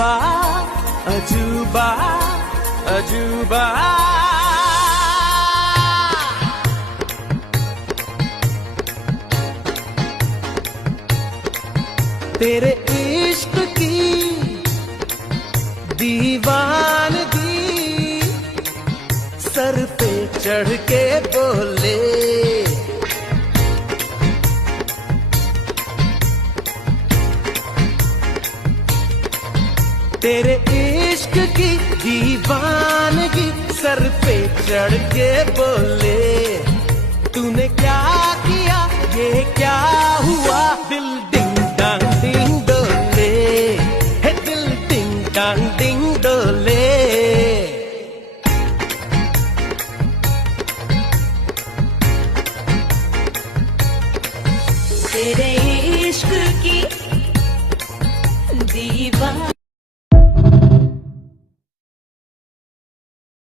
अजूबा अजूबा अजूबा। तेरे इश्क की दीवानगी सर पे चढ़ के बोले, तेरे इश्क की दीवानगी सर पे चढ़ के बोले, तूने क्या किया ये क्या हुआ दिल